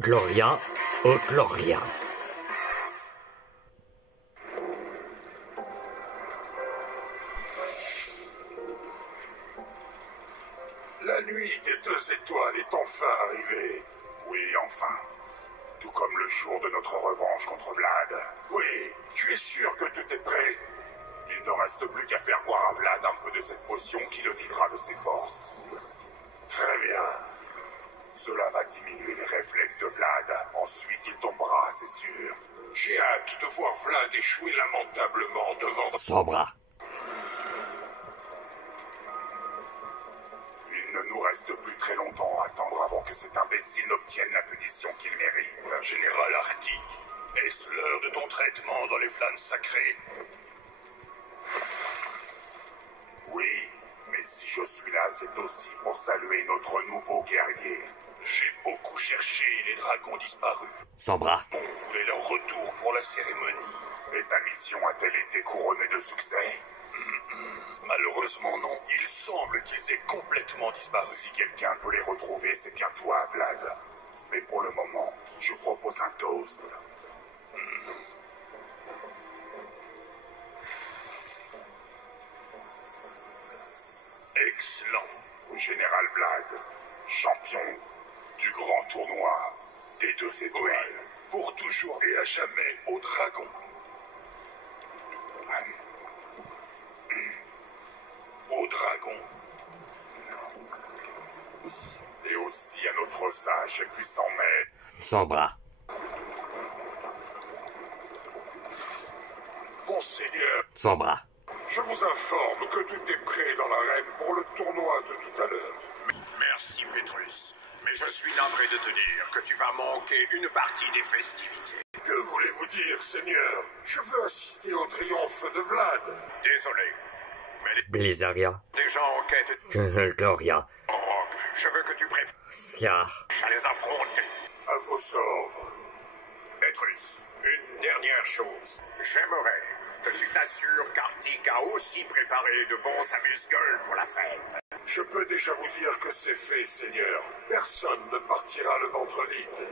Gloria, oh Gloria. La nuit des 2 étoiles est enfin arrivée. Oui, enfin. Tout comme le jour de notre revanche contre Vlad. Oui, tu es sûr que tout est prêt? Il ne reste plus qu'à faire boire à Vlad un peu de cette potion qui le videra de ses forces. Très bien. Cela va diminuer les réflexes de Vlad. Ensuite, il tombera, c'est sûr. J'ai hâte de voir Vlad échouer lamentablement devant... Sombra. Il ne nous reste plus très longtemps à attendre avant que cet imbécile n'obtienne la punition qu'il mérite. Général Arctique, est-ce l'heure de ton traitement dans les flammes sacrées? Oui, mais si je suis là, c'est aussi pour saluer notre nouveau guerrier. J'ai beaucoup cherché les dragons disparus. Sombra. On voulait leur retour pour la cérémonie. Et ta mission a-t-elle été couronnée de succès? Malheureusement non. Il semble qu'ils aient complètement disparu. Si quelqu'un peut les retrouver, c'est bien toi, Vlad. Mais pour le moment, je propose un toast. Excellent. Au général Vlad, champion du grand tournoi des 2 étoiles. Oui, pour toujours et à jamais au dragon. Au dragon. Et aussi à notre sage et puissant maître. Sombra. Monseigneur, Sombra. je vous informe que tout est prêt dans l'arène pour le tournoi de tout à l'heure. Merci, Petrus. Mais je suis navré de te dire que tu vas manquer une partie des festivités. Que voulez-vous dire, Seigneur? Je veux assister au triomphe de Vlad. Désolé, mais les Blizaria. gens en quête Gloria. Rock, je veux que tu prépares Scar. à les affronter. À vos ordres. Petrus, une dernière chose. J'aimerais que tu t'assures qu'Arctique a aussi préparé de bons amuse-gueules pour la fête. Je peux déjà vous dire que c'est fait, Seigneur. Personne ne partira le ventre vide.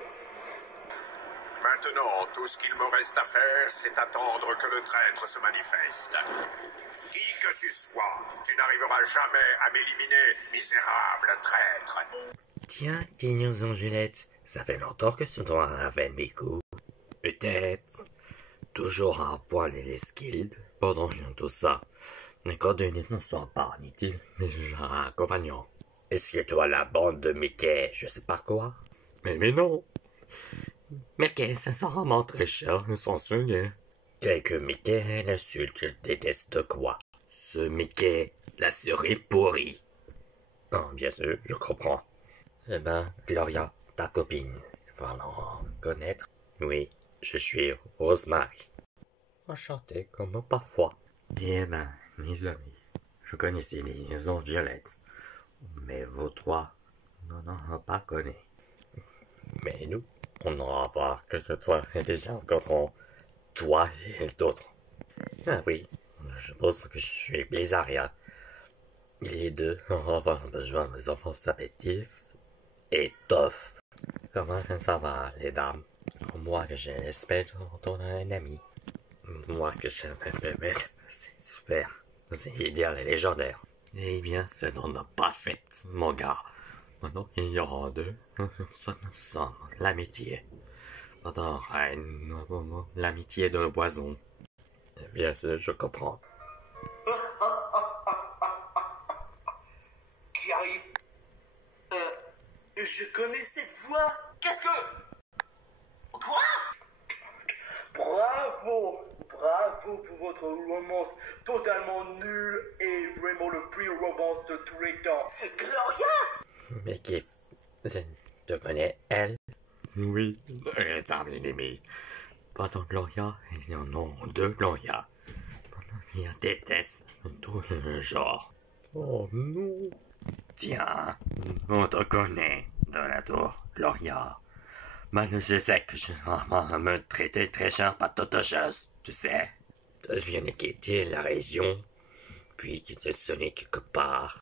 Maintenant, tout ce qu'il me reste à faire, c'est attendre que le traître se manifeste. Qui que tu sois, tu n'arriveras jamais à m'éliminer, misérable traître. Tiens, Tignos Angelettes, ça fait longtemps que tu dois avec mes coups. Peut-être. Toujours un poil et les skills. Pendant tout ça. Les coordonnées ne sont pas inutiles, mais j'ai un compagnon. Est-ce que toi la bande de Mickey, je sais pas quoi? Mais non. Mickey, ça sera vraiment très cher, ils s'en souviennent. Quelques Mickey, l'insulte, je déteste quoi? Ce Mickey, la série pourrie. Oh, bien sûr, je comprends. Eh ben, Gloria, ta copine, va l'en connaître? Oui, je suis Rosemary. Enchanté comme parfois. Eh ben, mes amis, je connaissais les liaisons violettes. Mais vous trois, on n'en a pas connu. Mais nous, on n'aura pas que ce toi et déjà rencontrons toi et d'autres. Ah oui, je pense que je suis Blizzardia. Et les deux auront besoin des enfants affectifs et tough. Comment ça va, les dames? Moi que j'ai l'espèce ton un ami. Moi que j'ai un bébé, c'est super. C'est idéal et légendaire. Eh bien, c'est dans n'a pas fait, mon gars. Maintenant qu'il y aura deux, ça nous sommes l'amitié. Maintenant, l'amitié de poison. Bien sûr, je comprends. Qui arrive? Je connais cette voix. Qu'est-ce que... Quoi? Bravo! Bravo pour votre romance totalement nulle et vraiment le plus romance de tous les temps. Gloria! Mais qui... Je connais elle? Oui, dame l'ennemi. Pendant Gloria, il y en a deux Gloria. Il déteste tout le genre. Oh non. Tiens, on te connaît de la tour, Gloria. Mais je sais que je vais me traiter très cher par toute chose, tu sais. Je viens de quitter la région, puis que je sonnais quelque part.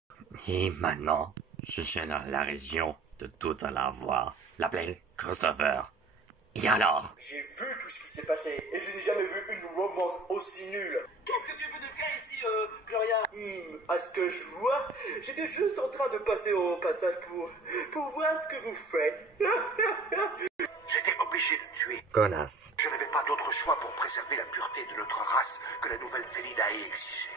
Et maintenant, je suis dans la région de toute la voie, la pleine crossover. Et alors? J'ai vu tout ce qui s'est passé et je n'ai jamais vu une romance aussi nulle. Qu'est-ce que tu veux nous faire ici, Gloria? À ce que je vois, j'étais juste en train de passer au passage pour voir ce que vous faites. J'étais obligé de tuer. Connasse. Je n'avais pas d'autre choix pour préserver la pureté de notre race que la nouvelle Felidae exigeait.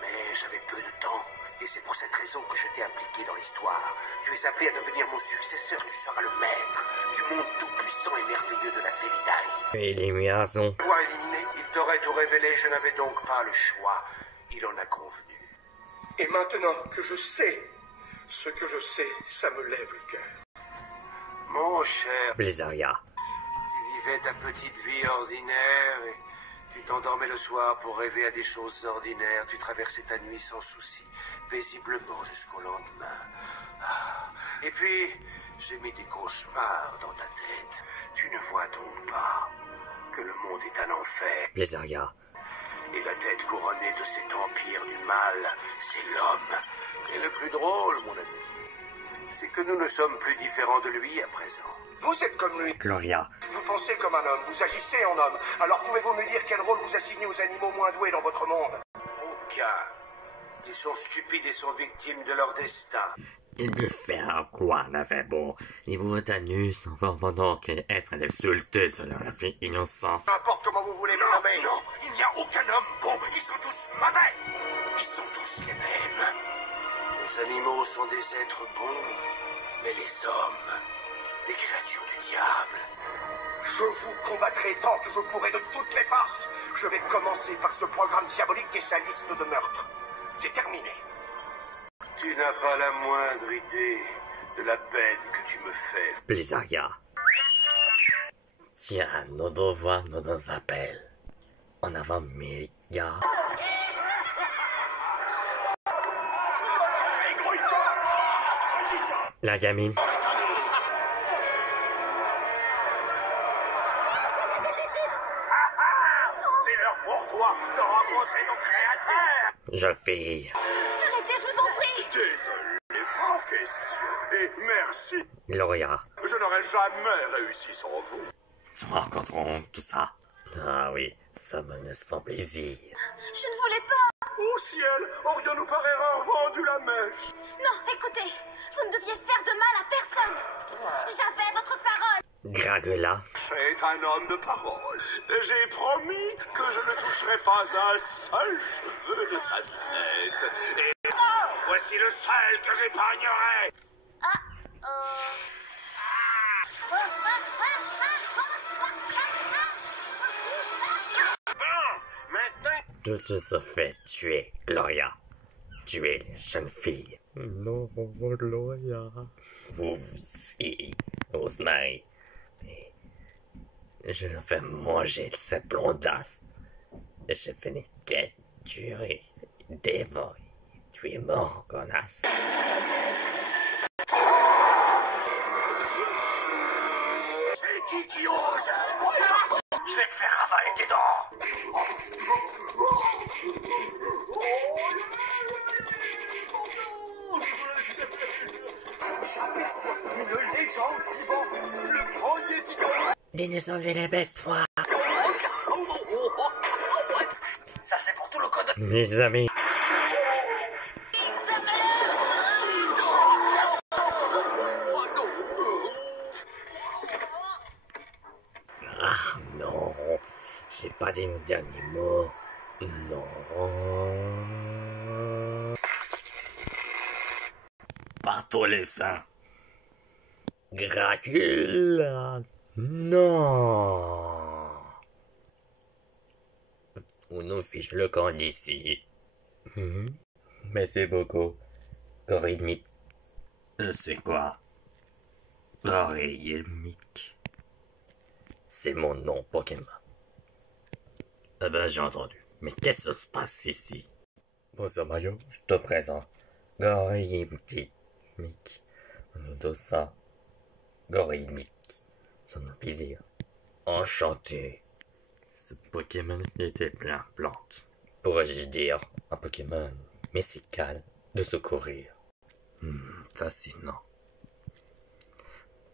Mais j'avais peu de temps, et c'est pour cette raison que je t'ai impliqué dans l'histoire. Tu es appelé à devenir mon successeur, tu seras le maître du monde tout-puissant et merveilleux de la Felidae. Élimination. Toi éliminé, il t'aurait tout révélé, je n'avais donc pas le choix. Il en a convenu. Et maintenant que je sais ce que je sais, ça me lève le cœur. Mon cher, Blizzardia. tu vivais ta petite vie ordinaire et tu t'endormais le soir pour rêver à des choses ordinaires. Tu traversais ta nuit sans souci, paisiblement jusqu'au lendemain. Et puis, j'ai mis des cauchemars dans ta tête. Tu ne vois donc pas que le monde est un enfer. Blizzardia. Et la tête couronnée de cet empire du mal, c'est l'homme. Et le plus drôle, mon ami, c'est que nous ne sommes plus différents de lui à présent. Vous êtes comme lui. Gloria. Vous pensez comme un homme, vous agissez en homme. Alors pouvez-vous me dire quel rôle vous assignez aux animaux moins doués dans votre monde? Aucun. Ils sont stupides et sont victimes de leur destin. Il peut faire quoi, Navebo? Il vous anus pendant qu'être insulté selon la fille innocence. Peu importe comment vous voulez me nommer. Non, il n'y a aucun homme bon. Ils sont tous mauvais. Ils sont tous les mêmes. Les animaux sont des êtres bons, mais les hommes, des créatures du diable. Je vous combattrai tant que je pourrai de toutes mes forces. Je vais commencer par ce programme diabolique et sa liste de meurtres. J'ai terminé. Tu n'as pas la moindre idée de la peine que tu me fais. Blizzardia. Tiens, nos devoirs nous appellent. En avant, mes gars. La gamine. C'est l'heure pour toi de rencontrer ton créateur. Je fille. Arrêtez, je vous en prie. Désolé, pas question. Et merci. Gloria. Je n'aurais jamais réussi sans vous. Nous rencontrons tout ça. Ah oui, ça me sent plaisir. Je ne voulais pas. Au ciel, aurions-nous pas erreur vendu la mèche? Non, écoutez, vous ne deviez faire de mal à personne. J'avais votre parole. Dragula. C'est un homme de parole. J'ai promis que je ne toucherai pas un seul cheveu de sa tête. Et voici le seul que j'épargnerai. Maintenant, Tout se fait tuer, Gloria. Tuer les jeunes filles. Non, Gloria. Vous aussi, Rosemary. Mais je vais manger cette blondasse. Et je finis de tuer, dévorer. Tu es mort, connasse. J'aperçois une légende vivante, le premier titan. Dinosaure Villette, baisse-toi. Ça c'est pour tout le code. Mes amis. Ah non, j'ai pas dit mon dernier mot. Non. Partons les seins. Dracula. Non. On nous fiche le camp d'ici. Mais c'est beaucoup. Gorillmic. C'est quoi? Gorillmic. C'est mon nom Pokémon. Eh ben j'ai entendu. Mais qu'est-ce qui se passe ici? Bonjour Mario, je te présente. Gorillmic. Nodosa. Gorillmic. C'est un plaisir. Enchanté. Ce Pokémon était plein de plantes. Pourrais-je dire un Pokémon musical de secourir? Fascinant.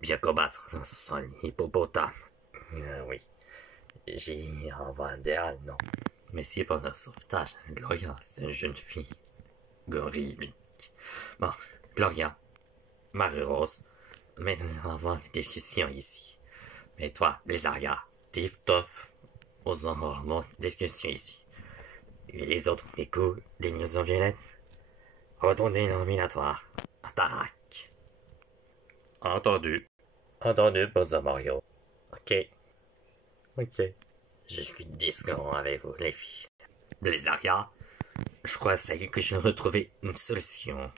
Bien combattre dans son hippopotame. Oui. J'ai un vandal, non. Mais si pendant le sauvetage, Gloria, c'est une jeune fille. Gorillmic. Bon, Gloria, Marie-Rose, mais nous avons des discussions ici. Mais toi, Blizzardia, Tif-Tof, aux enrôlements discussion ici. Et les autres, mes coups, les liaisons violettes, retournez éliminatoire. Attaque. Entendu. Entendu, Bowser Mario. Ok. Je suis discret avec vous, les filles. Blizzardia, je crois ça y est que j'ai retrouvé une solution.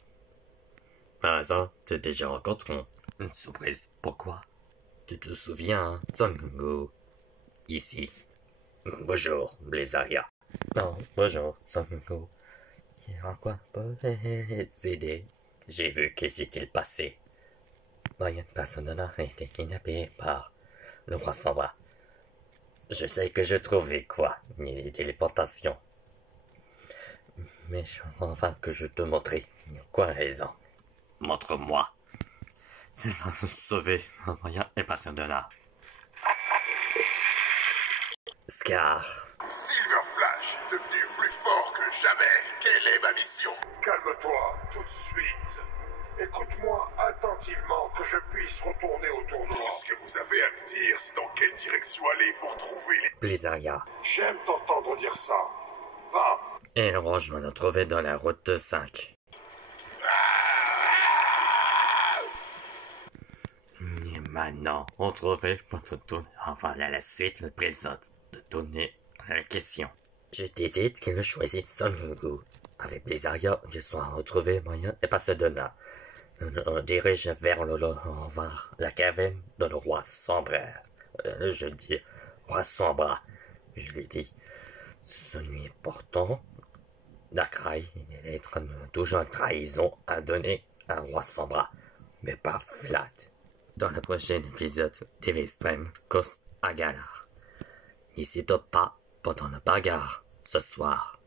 Par hasard, tu as déjà rencontré une surprise. Pourquoi? Tu te souviens, Son Goku? Ici. Bonjour, Blizzardia. Non, bonjour, Son Goku. Il y a quoi pour les aider? J'ai vu que s'est-il passé. Une personne a été kidnappée par le roi sans bras. Je sais que je trouvais quoi? Une téléportation. Mais enfin que je te montrer. Quoi raison? Montre-moi. C'est va nous sauver. Un moyen est passé de là. Scar. Silver Flash est devenu plus fort que jamais. Quelle est ma mission? Calme-toi, tout de suite. Écoute-moi attentivement que je puisse retourner au tournoi. Tout ce que vous avez à me dire, c'est dans quelle direction aller pour trouver les... Blizzardia. J'aime t'entendre dire ça. Va. Et le roi, je me trouvais dans la route 5. Et maintenant, on trouvait votre tourner avant la suite me présente de donner la question. Je t'hésite qu'il choisit Son Goku. Avec Blizzardia, je suis retrouvé moyen et passer de là. On dirige vers la caverne de le roi sans bras. Je dis roi sans bras. Je lui dis, celui portant Darkrai, il est toujours une trahison à donner à un roi sans bras, mais pas flat. Dans le prochain épisode, TV Stream Coast à Galar. N'hésite pas pendant la bagarre ce soir.